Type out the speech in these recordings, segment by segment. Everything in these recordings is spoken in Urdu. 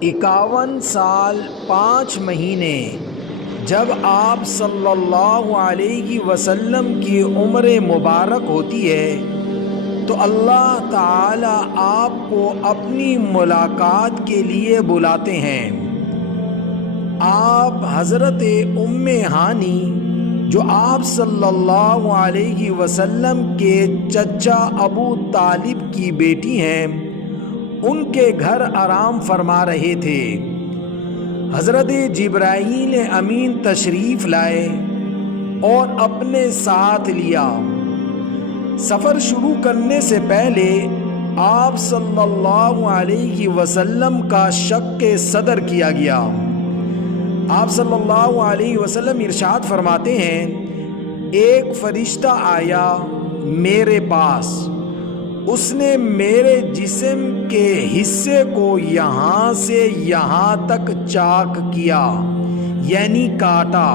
51 سال 5 مہینے جب آپ صلی اللہ علیہ وسلم کی عمر مبارک ہوتی ہے تو اللہ تعالی آپ کو اپنی ملاقات کے لیے بلاتے ہیں۔ آپ حضرت ام ہانی جو آپ صلی اللہ علیہ وسلم کے چچا ابو طالب کی بیٹی ہیں، ان کے گھر آرام فرما رہے تھے۔ حضرت جبرائیل امین تشریف لائے اور اپنے ساتھ لیا۔ سفر شروع کرنے سے پہلے آپ صلی اللہ علیہ وسلم کا شق صدر کیا گیا۔ آپ صلی اللہ علیہ وسلم ارشاد فرماتے ہیں، ایک فرشتہ آیا میرے پاس، اس نے میرے جسم کے حصے کو یہاں سے یہاں تک چاک کیا، یعنی کاٹا۔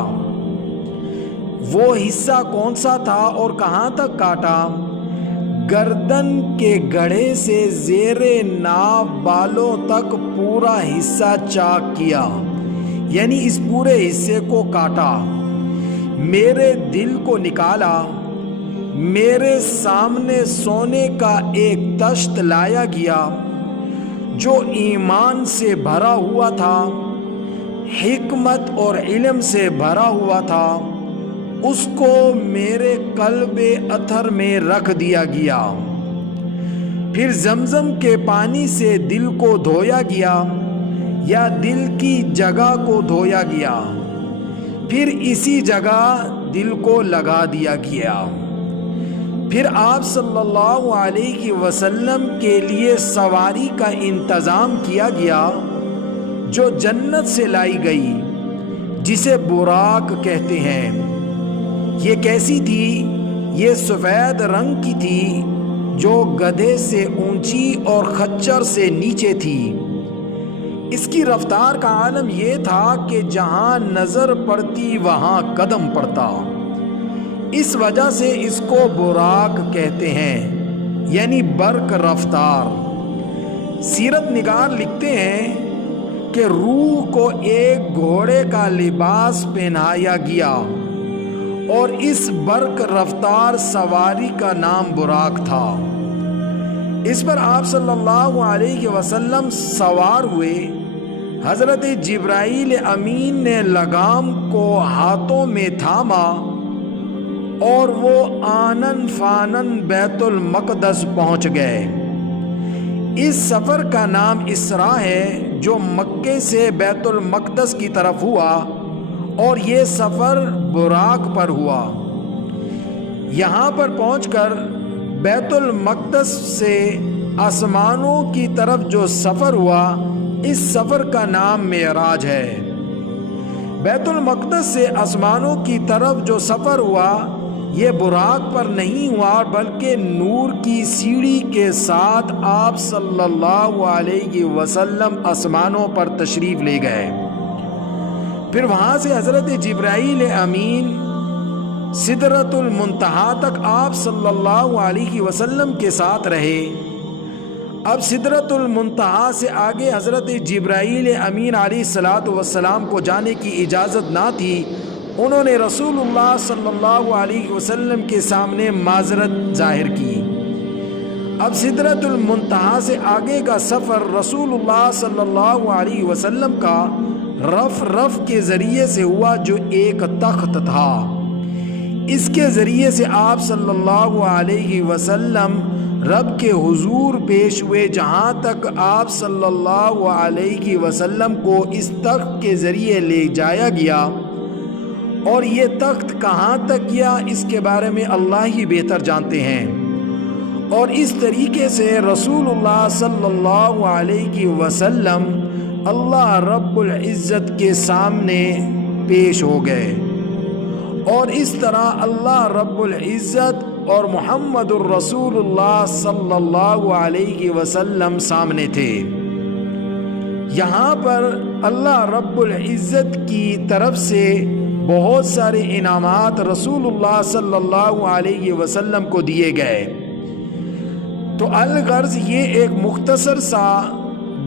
وہ حصہ کون سا تھا اور کہاں تک کاٹا؟ گردن کے گڑھے سے زیر ناف بالوں تک پورا حصہ چاک کیا، یعنی اس پورے حصے کو کاٹا۔ میرے دل کو نکالا، میرے سامنے سونے کا ایک تشت لایا گیا جو ایمان سے بھرا ہوا تھا، حکمت اور علم سے بھرا ہوا تھا۔ اس کو میرے قلب اطہر میں رکھ دیا گیا۔ پھر زمزم کے پانی سے دل کو دھویا گیا یا دل کی جگہ کو دھویا گیا، پھر اسی جگہ دل کو لگا دیا گیا۔ پھر آپ صلی اللہ علیہ وسلم کے لیے سواری کا انتظام کیا گیا جو جنت سے لائی گئی، جسے براق کہتے ہیں۔ یہ کیسی تھی؟ یہ سفید رنگ کی تھی جو گدھے سے اونچی اور خچر سے نیچے تھی۔ اس کی رفتار کا عالم یہ تھا کہ جہاں نظر پڑتی وہاں قدم پڑتا، اس وجہ سے اس کو براق کہتے ہیں، یعنی برق رفتار۔ سیرت نگار لکھتے ہیں کہ روح کو ایک گھوڑے کا لباس پہنایا گیا اور اس برق رفتار سواری کا نام براق تھا۔ اس پر آپ صلی اللہ علیہ وسلم سوار ہوئے۔ حضرت جبرائیل امین نے لگام کو ہاتھوں میں تھاما اور وہ آنن فانن بیت المقدس پہنچ گئے۔ اس سفر کا نام اسراء ہے جو مکے سے بیت المقدس کی طرف ہوا، اور یہ سفر براق پر ہوا۔ یہاں پر پہنچ کر بیت المقدس سے آسمانوں کی طرف جو سفر ہوا، اس سفر کا نام معراج ہے۔ بیت المقدس سے آسمانوں کی طرف جو سفر ہوا، یہ براق پر نہیں ہوا بلکہ نور کی سیڑھی کے ساتھ آپ صلی اللہ علیہ وسلم آسمانوں پر تشریف لے گئے۔ پھر وہاں سے حضرت جبرائیل امین سدرۃ المنتہا تک آپ صلی اللہ علیہ وسلم کے ساتھ رہے۔ اب سدرۃ المنتہا سے آگے حضرت جبرائیل امین علیہ السلام کو جانے کی اجازت نہ تھی۔ انہوں نے رسول اللہ صلی اللہ علیہ وسلم کے سامنے معذرت ظاہر کی۔ اب سدرۃ المنتہا سے آگے کا سفر رسول اللہ صلی اللہ علیہ وسلم کا رف کے ذریعے سے ہوا، جو ایک تخت تھا۔ اس کے ذریعے سے آپ صلی اللہ علیہ وسلم رب کے حضور پیش ہوئے، جہاں تک آپ صلی اللہ علیہ وسلم کو اس تخت کے ذریعے لے جایا گیا، اور یہ تخت کہاں تک گیا اس کے بارے میں اللہ ہی بہتر جانتے ہیں۔ اور اس طریقے سے رسول اللہ صلی اللہ علیہ وسلم اللہ رب العزت کے سامنے پیش ہو گئے، اور اس طرح اللہ رب العزت اور محمد الرسول اللہ صلی اللہ علیہ وسلم سامنے تھے۔ یہاں پر اللہ رب العزت کی طرف سے بہت سارے انعامات رسول اللہ صلی اللہ علیہ وسلم کو دیے گئے۔ تو الغرض یہ ایک مختصر سا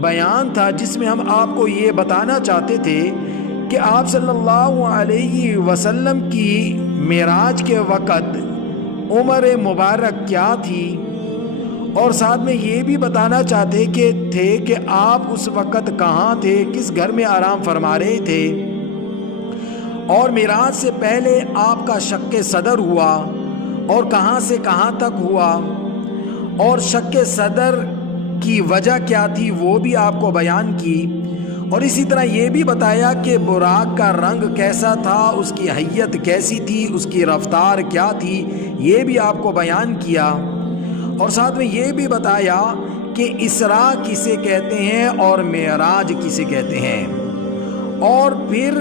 بیان تھا جس میں ہم آپ کو یہ بتانا چاہتے تھے کہ آپ صلی اللہ علیہ وسلم کی معراج کے وقت عمر مبارک کیا تھی، اور ساتھ میں یہ بھی بتانا چاہتے تھے کہ آپ اس وقت کہاں تھے، کس گھر میں آرام فرما رہے تھے، اور معراج سے پہلے آپ کا شق صدر ہوا اور کہاں سے کہاں تک ہوا، اور شق صدر کی وجہ کیا تھی وہ بھی آپ کو بیان کی، اور اسی طرح یہ بھی بتایا کہ براق کا رنگ کیسا تھا، اس کی حیت کیسی تھی، اس کی رفتار کیا تھی، یہ بھی آپ کو بیان کیا، اور ساتھ میں یہ بھی بتایا کہ اسراء کسے کہتے ہیں اور معراج کسے کہتے ہیں، اور پھر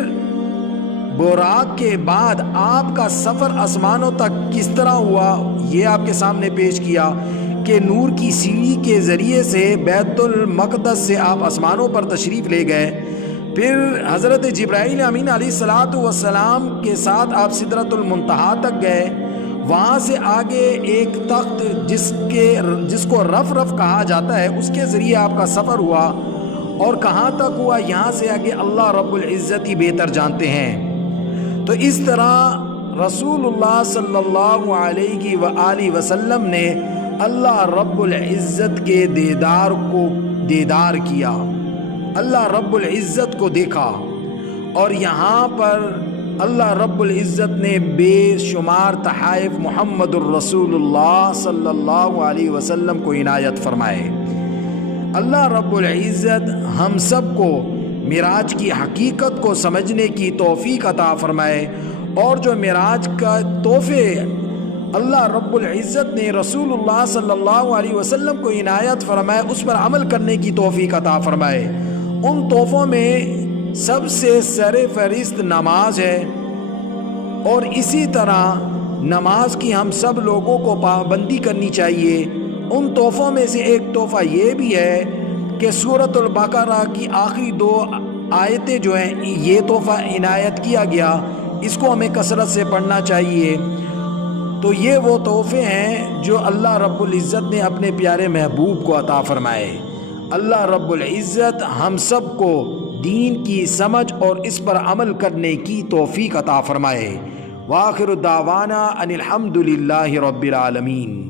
براق کے بعد آپ کا سفر آسمانوں تک کس طرح ہوا یہ آپ کے سامنے پیش کیا کہ نور کی سیڑھی کے ذریعے سے بیت المقدس سے آپ آسمانوں پر تشریف لے گئے، پھر حضرت جبرائیل امین علیہ الصلاۃ والسلام کے ساتھ آپ سدرۃ المنتہا تک گئے، وہاں سے آگے ایک تخت جس کو رف کہا جاتا ہے اس کے ذریعے آپ کا سفر ہوا، اور کہاں تک ہوا یہاں سے آگے اللہ رب العزت ہی بہتر جانتے ہیں۔ تو اس طرح رسول اللہ صلی اللہ علیہ وآلہ وسلم نے اللہ رب العزت کے دیدار کیا، اللہ رب العزت کو دیکھا، اور یہاں پر اللہ رب العزت نے بے شمار تحائف محمد الرسول اللہ صلی اللہ علیہ وسلم کو عنایت فرمائے۔ اللہ رب العزت ہم سب کو معراج کی حقیقت کو سمجھنے کی توفیق عطا فرمائے، اور جو معراج کا تحفے اللہ رب العزت نے رسول اللہ صلی اللہ علیہ وسلم کو عنایت فرمائے اس پر عمل کرنے کی توفیق عطا فرمائے۔ ان تحفوں میں سب سے سر فہرست نماز ہے، اور اسی طرح نماز کی ہم سب لوگوں کو پابندی کرنی چاہیے۔ ان تحفوں میں سے ایک تحفہ یہ بھی ہے کہ سورۃ البقرہ کی آخری 2 آیتیں جو ہیں یہ تحفہ عنایت کیا گیا، اس کو ہمیں کثرت سے پڑھنا چاہیے۔ تو یہ وہ تحفے ہیں جو اللہ رب العزت نے اپنے پیارے محبوب کو عطا فرمائے۔ اللہ رب العزت ہم سب کو دین کی سمجھ اور اس پر عمل کرنے کی توفیق عطا فرمائے۔ وآخر دعوانا ان الحمد للہ رب العالمین۔